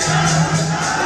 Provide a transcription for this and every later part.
time.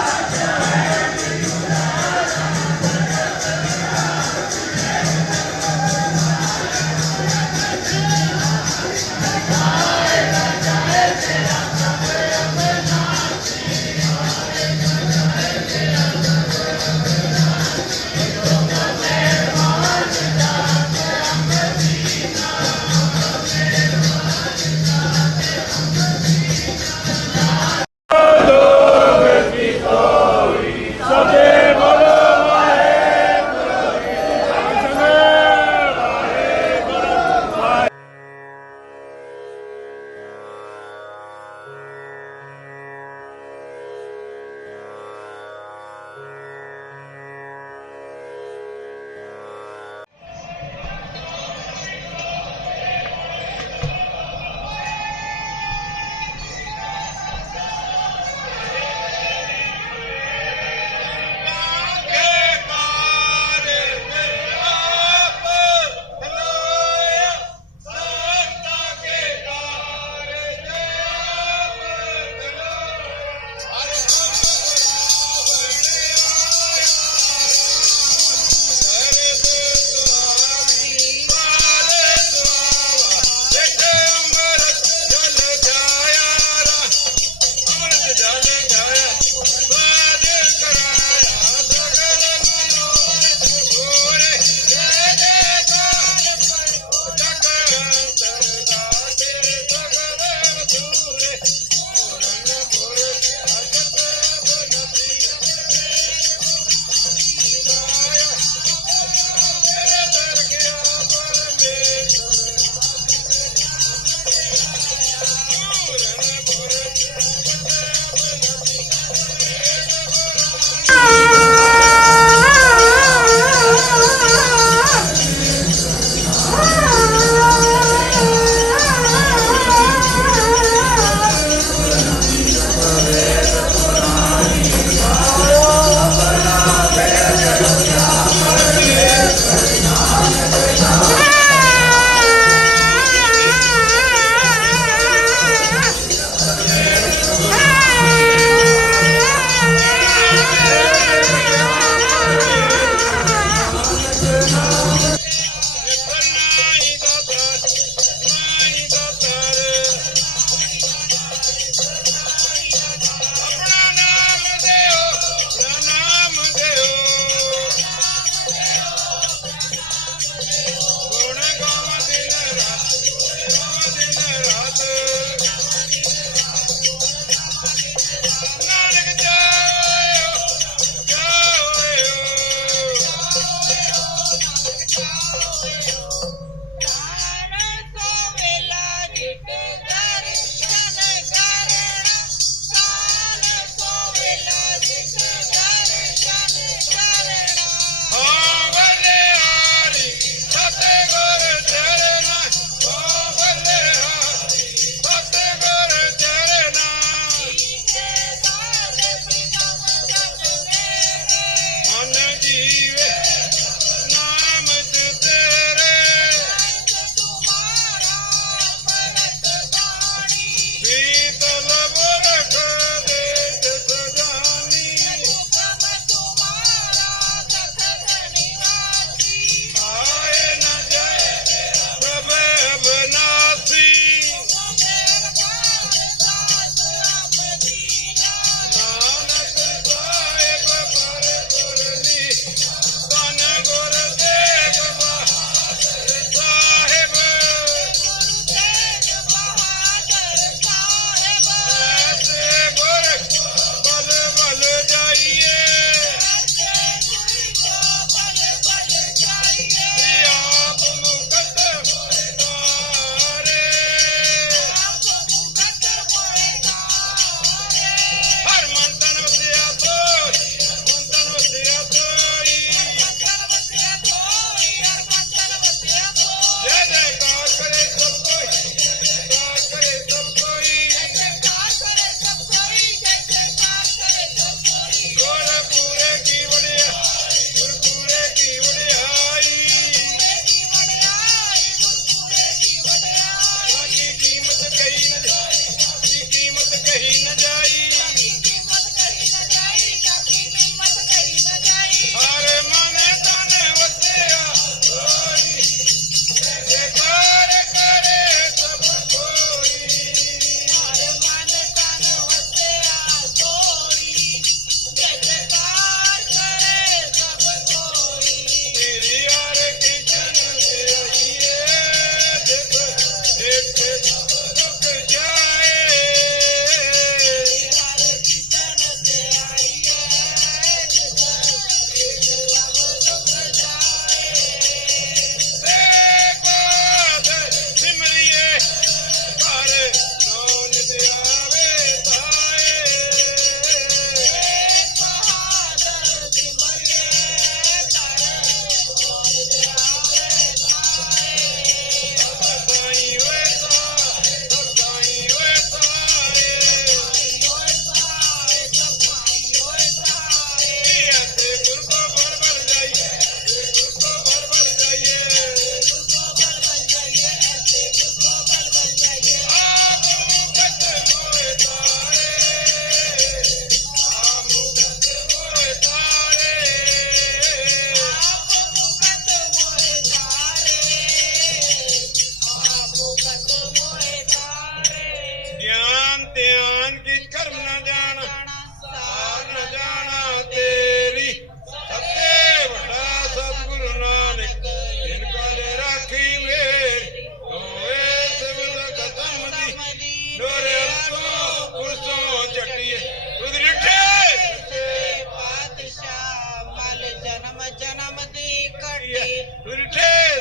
ਬਿਰਠੇ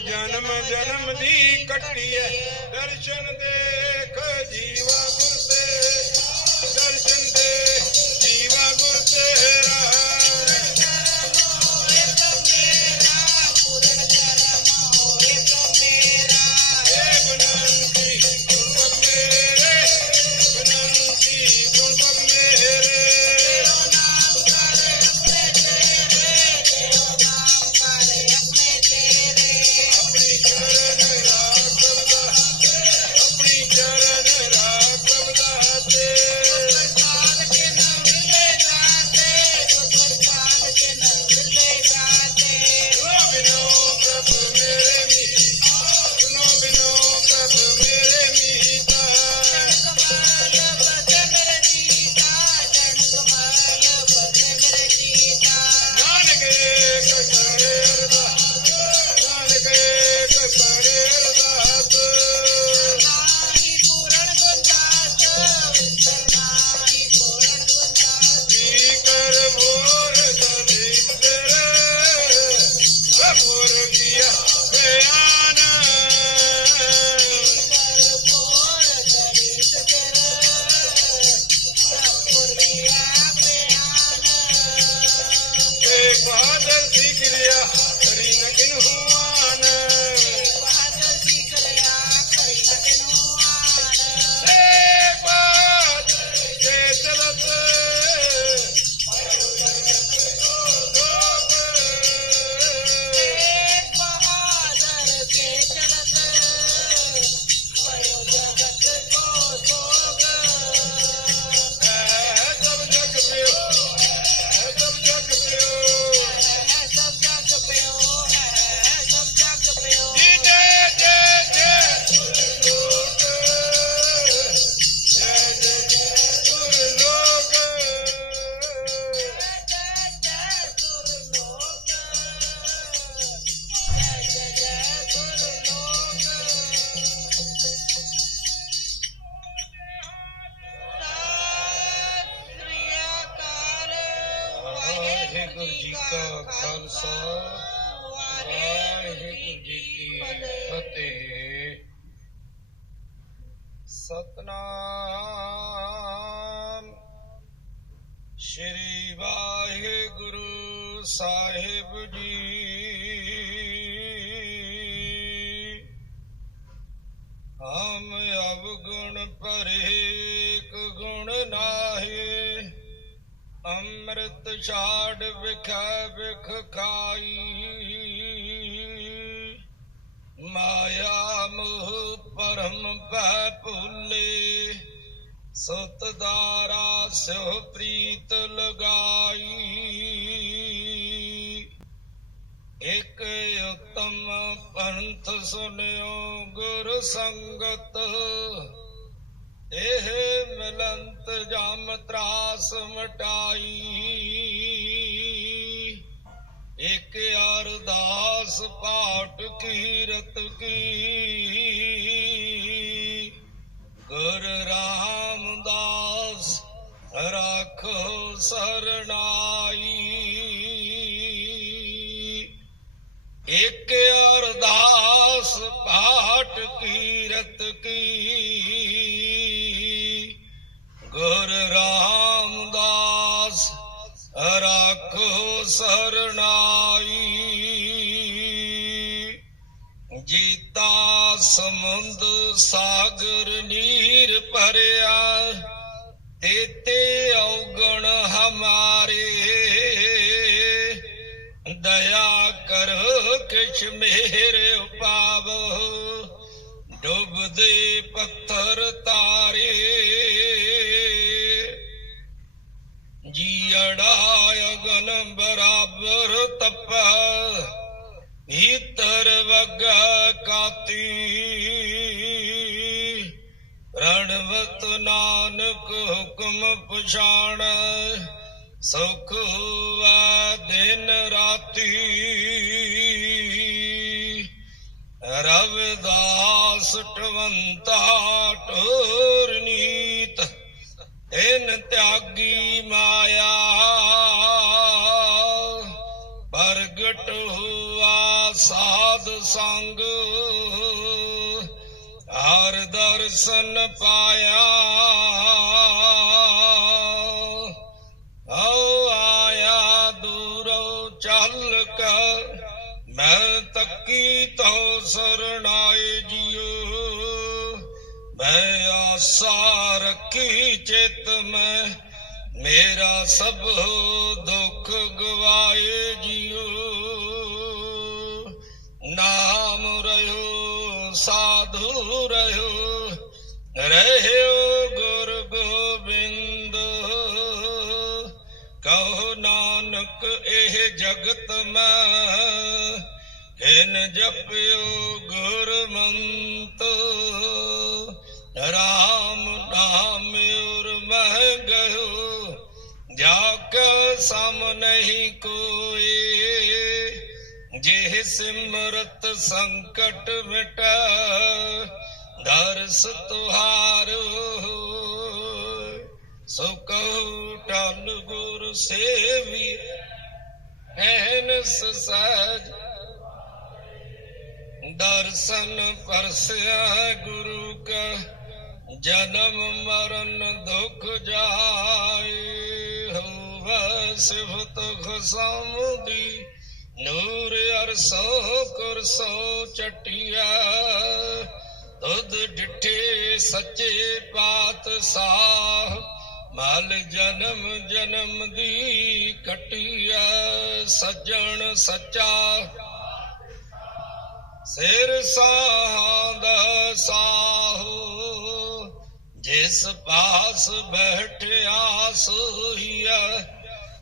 ਜਨਮ ਜਨਮ ਦੀ ਕੱਟੀ ਹੈ ਦਰਸ਼ਨ ਦੇਖ ਜੀਵਾ ਕਾ ਖਾਲਸਾ ਵਾਹਿਗੁਰੂ ਜੀ ਕੀ ਫਤਿਹ। ਸਤਨਾਮ ਸ਼੍ਰੀ ਵਾਹਿਗੁਰੂ ਸਾਹਿਬ ਜੀ। ਹਮ ਅਵਗੁਣ ਪਰੇ ਅੰਮ੍ਰਿਤ ਛਾੜ ਵਿਖੈ ਵਿਖ ਖਾਈ। ਮਾਇਆ ਮੋਹ ਪਰਮ ਪੈ ਭੁੱਲੇ, ਸੁਤ ਦਾਰਾ ਸਿਉ ਪ੍ਰੀਤ ਲਗਾਈ। ਇਕ ਉਤਮ ਪੰਥ ਸੁਨਿਓ ਗੁਰ ਸੰਗਤ, ਇਹ ਮਿਲੰਤ ਜਮ ਤਰਾਸ ਮਟਾਈ। ਇਕ ਅਰਦਾਸ ਪਾਠ ਕੀਰਤ ਕੀ। ਗੁਰ ਰਾਮਦਾਸ ਰਾਖੋ ਸਰਣਾਈ ਸਮੁੰਦ ਸਾਗਰ ਨੀਰ ਭਰਿਆ, ਤੇਤੇ ਔਗਣ ਹਮਾਰੇ। ਦਇਆ ਕਰੋ ਕਿਛ ਮੇਰੇ ਉਪਾਵੋ, ਡੁੱਬਦੇ ਪੱਥਰ ਤਾਰੇ। ਜੀੜਾ ਅਗਨ ਬਰਾਬਰ ਤਪਾ ਭੀਤਰ ਵਗ ਕਾਤੀ। ਰਣਵਤ ਨਾਨਕ ਹੁਕਮ ਪਛਾਣ। ਸੁਖ ਵਾ ਦਿਨ ਰਾਤੀ। ਰਵਿਦਾਸ ਟਵੰਤਾ ਟੋਰ ਇਨ ਤਿਆਗੀ ਮਾਇਆ। ਸਾਧ ਸੰਗ। ਹਰ ਦਰਸ਼ਨ ਪਾਇਆ। ਆਓ ਆਇਆ ਦੂਰੋਂ ਚੱਲ ਕਰ ਮੈਂ ਤੱਕੀ ਤੋ ਸਰਣਾਏ ਜਿਉ ਮੈਂ ਆਸਾ ਰੱਖੀ ਚਿਤ ਮੈਂ। ਮੇਰਾ ਸਭ ਦੁੱਖ ਗਵਾਏ ਜਿਉ ਸਾਧੂ ਰਹਿਓ। ਰਹਿਓ ਗੁਰ ਗੋਬਿੰਦ। ਕਹੋ ਨਾਨਕ ਇਹ ਜਗਤ ਮੈਂ, ਇਨ ਜਪਿਓ ਗੁਰਮੰਤ। ਰਾਮ ਨਾਮ ਉਰ ਮਹਿ ਗਇਓ ਜਾ ਕੇ ਸਮ ਨਹੀਂ ਕੋਏ ਜੇ ਸਿਮਰਤ ਸੰਕਟ ਮਿਟਾ, ਦਰਸ ਤੁਹਾਰੋ ਸੋ ਕਹੂ ਟਲ ਗੁਰ ਸੇਵੀ, ਐਨਸ ਸਜ ਦਰਸ਼ਨ ਪਰਸਿਆ ਗੁਰੂ ਕਾ, ਜਨਮ ਮਰਨ ਦੁਖ ਜਾਏ। ਹੋਵੇ ਸਿਫਤ ਖਸਮ ਦੀ ਨੂਰ ਅਰਸੋ ਕੁਰਸੋ ਚਟਿਆ, ਤੁਧ ਡਿਠੇ ਸੱਚੇ ਪਾਤਸ਼ਾਹ, ਮਲ ਜਨਮ ਜਨਮ ਦੀ ਕਟਿਆ, ਸੱਜਣ ਸੱਚਾ। ਸਿਰ ਸਾਹਦ ਸਾਹੋ, ਜਿਸ ਪਾਸ ਬੈਠਿਆ ਸੋਈਆ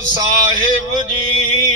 ਸਾਹਿਬ ਜੀ।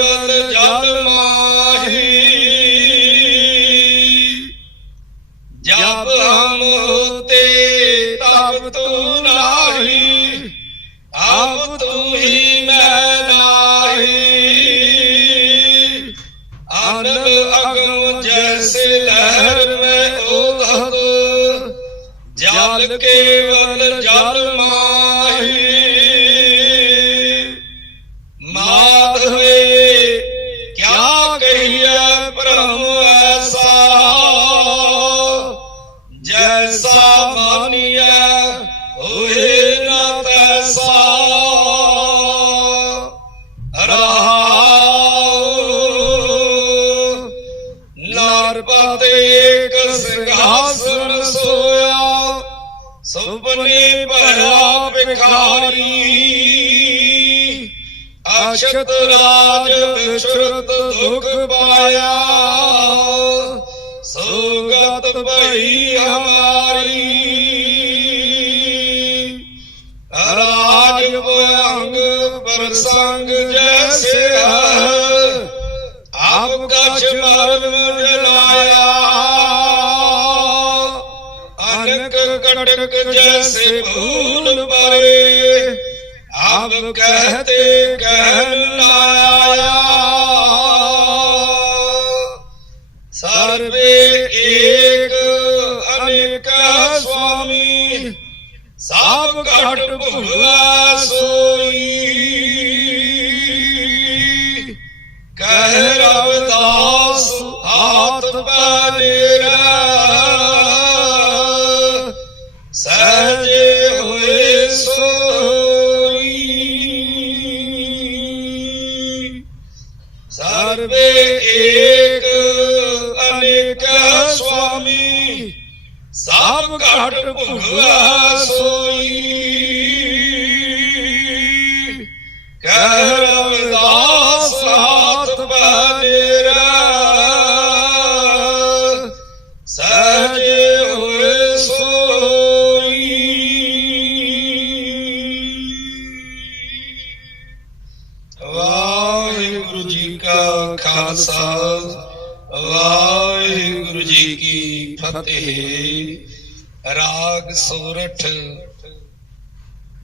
ਭਈ ਹਮਾਰੀ। ਰਾਜ ਭਯੰਗ ਪ੍ਰਸੰਗ ਜੈਸੇ ਹੈ ਆਪ ਕਛ ਮਰਮ ਜਲਾਇਆ। ਅਨਕ ਕਟਕ ਜੈਸੇ ਭੂਲ ਸਭ ਕੀ ਰਾਗ ਸੂਰਠ।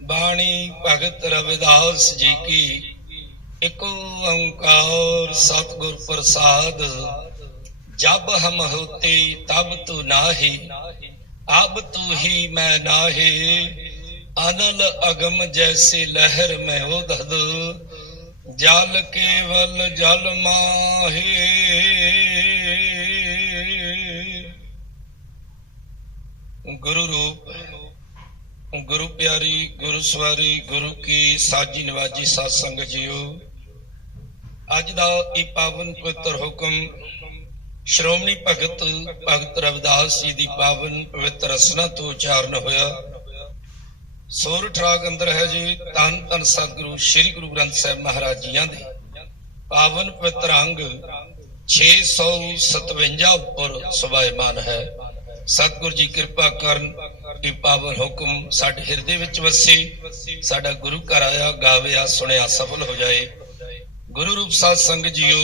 ਬਾਣੀ ਭਗਤ ਰਵਿਦਾਸ ਜੀ ਕੀ। ਇਕ ਓੰਕਾਰ ਸਤਿਗੁਰ ਪ੍ਰਸਾਦ। ਜਬ ਹਮ ਹੋਤੇ ਤਬ ਤੂ ਨਾਹੀ। ਅਬ ਤੂ ਹੀ ਮੈਂ ਨਾਹੀ। ਅਨਲ ਅਗਮ ਜੈਸੀ ਲਹਿਰ ਮੈਂ ਉਦਦ ਜਲ ਕੇਵਲ ਜਲ ਮਾਹੀ। ਗੁਰੂ ਰੂਪ, ਗੁਰੂ ਪਿਆਰੀ, ਗੁਰੂ ਸਵਾਰੀ, ਗੁਰੂ ਕੀ ਸਾਜੀ ਨਵਾਜੀ ਸਾਧ ਸੰਗਤ ਜੀਓ। ਅੱਜ ਦਾ ਇਹ ਪਾਵਨ ਪਵਿੱਤਰ ਹੁਕਮ ਸ਼੍ਰੋਮਣੀ ਭਗਤ ਭਗਤ ਰਵਿਦਾਸ ਜੀ ਦੀ ਪਾਵਨ ਪਵਿੱਤਰ ਰਸਨਾ ਤੋਂ ਉਚਾਰਨ ਹੋਇਆ। ਸੋਰਠ ਰਾਗ ਅੰਦਰ ਹੈ ਜੀ, ਧੰਨ ਧੰਨ ਸਤਿਗੁਰੂ ਸ੍ਰੀ ਗੁਰੂ ਗ੍ਰੰਥ ਸਾਹਿਬ ਮਹਾਰਾਜ ਜੀਆਂ ਦੇ। ਪਾਵਨ ਪਵਿੱਤਰ ਅੰਗ 657 ਉੱਪਰ ਸਵਾਇਮਾਨ ਹੈ। ਸਤਿਗੁਰ ਜੀ ਕਿਰਪਾ ਕਰਨ ਕਿ ਪਾਵਨ ਹੁਕਮ ਸਾਡੇ ਹਿਰਦੇ ਵਿੱਚ ਵਸੇ, ਸਾਡਾ ਗੁਰੂ ਘਰ ਆਇਆ, ਗਾਵਿਆ, ਸੁਣਿਆ, ਸਫਲ ਹੋ ਜਾਏ। ਗੁਰੂ ਰੂਪ ਸਾਧ ਸੰਗਤ ਜੀਓ,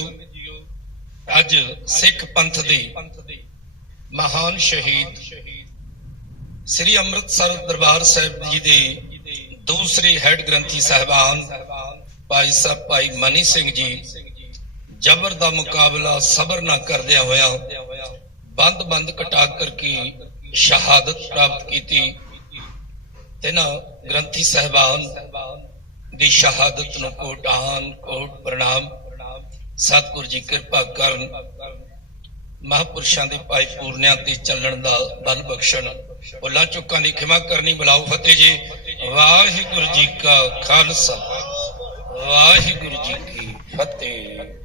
ਅੱਜ ਸਿੱਖ ਪੰਥ ਦੇ ਮਹਾਨ ਸ਼ਹੀਦ ਸ੍ਰੀ ਅੰਮ੍ਰਿਤਸਰ ਦਰਬਾਰ ਸਾਹਿਬ ਜੀ ਦੇ ਦੂਸਰੇ ਹੈੱਡ ਗ੍ਰੰਥੀ ਸਾਹਿਬਾਨ ਭਾਈ ਸਾਹਿਬ ਭਾਈ ਮਨੀ ਸਿੰਘ ਜੀ, ਜ਼ਬਰ ਦਾ ਮੁਕਾਬਲਾ ਸਬਰ ਨਾ ਕਰਦਿਆਂ ਹੋਇਆ ਬੰਦ ਬੰਦ ਕਟਾ ਕਰਕੇ ਸ਼ਹਾਦਤ ਪ੍ਰਾਪਤ ਕੀਤੀ ਤੇ ਗ੍ਰੰਥੀ ਸਾਹਿਬਾਨ ਦੀ ਸ਼ਹਾਦਤ ਨੂੰ ਕੋਟਾਨ ਕੋਟ ਪ੍ਰਣਾਮ। ਸਤਿਗੁਰ ਜੀ ਕਿਰਪਾ ਕਰਨ ਮਹਾਪੁਰਸ਼ਾਂ ਦੇ ਪਾਈ ਪੂਰਨਿਆਂ ਤੇ ਚੱਲਣ ਦਾ ਬਲ ਬਖਸ਼ਣ। ਭੁੱਲਾਂ ਚੁੱਕਾਂ ਦੀ ਖਿਮਾ ਕਰਨੀ ਬੁਲਾਓ ਫਤਿਹ ਜੀ। ਵਾਹਿਗੁਰੂ ਜੀ ਕਾ ਖਾਲਸਾ। ਵਾਹਿਗੁਰੂ ਜੀ ਕੀ ਫਤਿਹ।